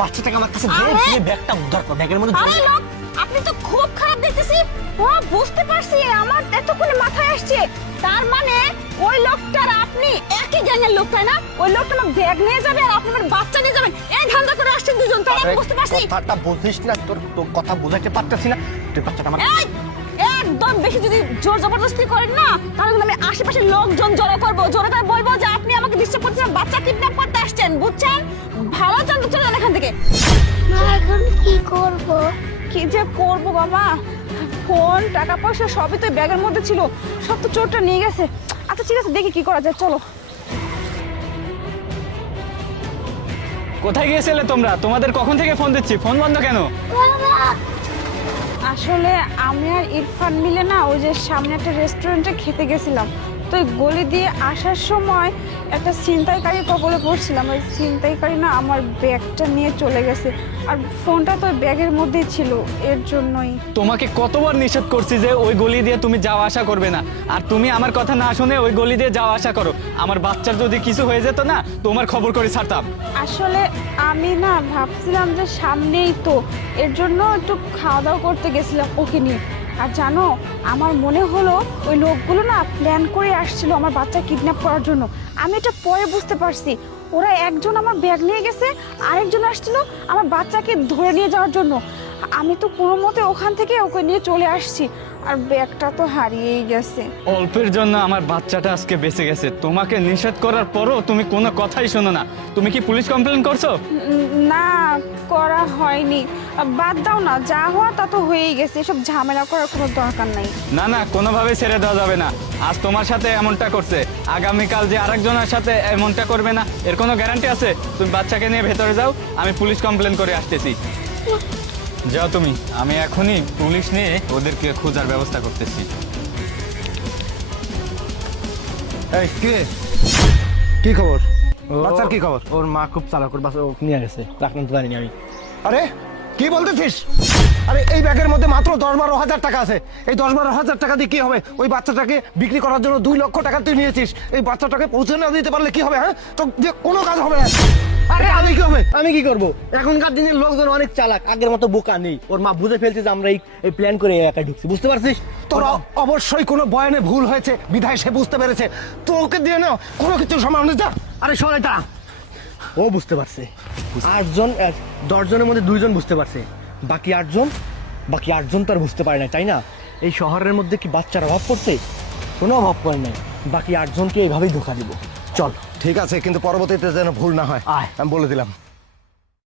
বাচ্চাটাকে আমার কাছে দিয়ে দিয়ে ব্যাগটা উদ্ধার কর। ব্যাগের মধ্যে আরে লোক, আপনি তো খুব খারাপ দেখতেছি। ও বুঝতে পারছি, আমার এতক্ষণে মাথায় আসছে। তার মানে ওই লোকটার আপনি একই গ্যাংয়ের লোক, তাই না? ওই লোকটা আমার ব্যাগ নিয়ে যাবে আর আপনি আমার বাচ্চা নিয়ে যাবেন, এই ধান্দা করে আসছেন দুজন, তাই আমি বুঝতে পারছি। কথাটা বুঝিস না, তোর কথা বোঝাতে পারতেছি না। তুই বাচ্চাটা আমার এই, একদম বেশি যদি জোর জবরদস্তি করেন না, তাহলে কিন্তু আমি আশেপাশের লোকজন জড়ো করবো, জোরে করে বলবো যে আপনি আমাকে ডিস্টার্ব করছেন, বাচ্চা কিডন্যাপ করতে আসছেন, বুঝছেন? ভালো জানতে চলে যান এখান থেকে। মা এখন কি করব? কি যে করবো বাবা, ফোন টাকা পয়সা সবই তো ব্যাগের মধ্যে ছিল, সব তো চোরটা নিয়ে গেছে। আচ্ছা ঠিক আছে, দেখি কি করা যায়, চলো। কোথায় গিয়েছিলে তোমরা? তোমাদের কখন থেকে ফোন দিচ্ছি, ফোন বন্ধ কেন? আসলে আমি আর ইরফান মিলে না ওই যে সামনে একটা রেস্টুরেন্টে খেতে গেছিলাম, তো ওই গলি দিয়ে আসার সময় একটা ছিনতাইকারী কবলে পড়ছিলাম। ওই ছিনতাইকারী না আমার ব্যাগটা নিয়ে চলে গেছে, আর ফোনটা তো ওই ব্যাগের মধ্যেই ছিল, এর জন্যই। তোমাকে কতবার নিষেধ করছি যে ওই গলি দিয়ে তুমি যাওয়া আসা করবে না, আর তুমি আমার কথা না শুনে ওই গলি দিয়ে যাওয়া আসা করো। আমার বাচ্চার যদি কিছু হয়ে যেত না, তোমার খবর করে ছাড়তাম। আসলে আমি না ভাবছিলাম যে সামনেই তো, এর জন্য একটু খাওয়া দাওয়া করতে গেছিলাম ওকে নিয়ে। আর জানো, আমার মনে হলো ওই লোকগুলো না প্ল্যান করে আসছিল আমার বাচ্চা কিডন্যাপ করার জন্য। আমি এটা পরে বুঝতে পারছি, ওরা একজন আমার ব্যাগ নিয়ে গেছে, আরেকজন আসছিল আমার বাচ্চাকে ধরে নিয়ে যাওয়ার জন্য। আমি তো কোনো মতে ওখান থেকে ওকে নিয়ে চলে আসছি, আর ব্যাগটা তো হারিয়েই গেছে। অল্পের জন্য আমার বাচ্চাটা আজকে বেঁচে গেছে, তোমাকে নিষেধ করার পরও তুমি কোনো কথাই শোনো না। তুমি কি পুলিশ কমপ্লেন করছো? না, করা হয়নি। বাদ দাও না, যা হওয়া তা তো হয়েই গেছে, এসব ঝামেলা করার কোনো দরকার নাই। না না, কোনোভাবে ছেড়ে দেওয়া যাবে না। আজ তোমার সাথে এমনটা করছে, আগামীকাল যে আরেকজনের সাথে এমনটা করবে না, এর কোনো গ্যারান্টি আছে? তুমি বাচ্চাকে নিয়ে ভেতরে যাও, আমি পুলিশ কমপ্লেন করে আসতেছি। যাও তুমি, আমি এখনই পুলিশ নিয়ে ওদেরকে খোঁজার ব্যবস্থা করতেছি। এই কি খবর? বাচ্চার কি খবর? ওর মা খুব চালাক, ওর বাচ্চা নিয়ে গেছে, রাখতে জানি আমি। আরে কি বলতেছিস? আরে এই ব্যাগের মধ্যে মাত্র 10-12 হাজার টাকা আছে। এই 10-12 হাজার টাকা দিয়ে কি হবে? ওই বাচ্চাটাকে বিক্রি করার জন্য 2 লক্ষ টাকা তুই নিয়েছিস। এই বাচ্চাটাকে পৌঁছে না দিতে পারলে কি হবে? হ্যাঁ, তো দিয়ে কোনো কাজ হবে না। আরে আমি কি হবে? আমি কি করব? এখনকার দিনের লোকজন অনেক চালাক, আগের মতো বোকা নেই। ওর মা বুঝে ফেলছে যে আমরা এই প্ল্যান করে এই এলাকায় ঢুকছি, বুঝতে পারছিস? তোর অবশ্যই কোনো বয়ানে ভুল হয়েছে, বিধায় সে বুঝতে পেরেছে। তোকে দিয়ে না কোনো কিছু সমাধান যা। আরে শোন, এটা ও বুঝতে পারছে। 10 জনের মধ্যে 2 জন বুঝতে পারছে, বাকি 8 জন তো আর বুঝতে পারে না, তাই না? এই শহরের মধ্যে কি বাচ্চার অভাব পড়ছে? কোনো অভাব পড়ে নাই। বাকি 8 জনকে এইভাবেই ধোঁকা দিব। চল। ঠিক আছে, কিন্তু পরবর্তীতে যেন ভুল না হয়, আয়। আমি বলে দিলাম।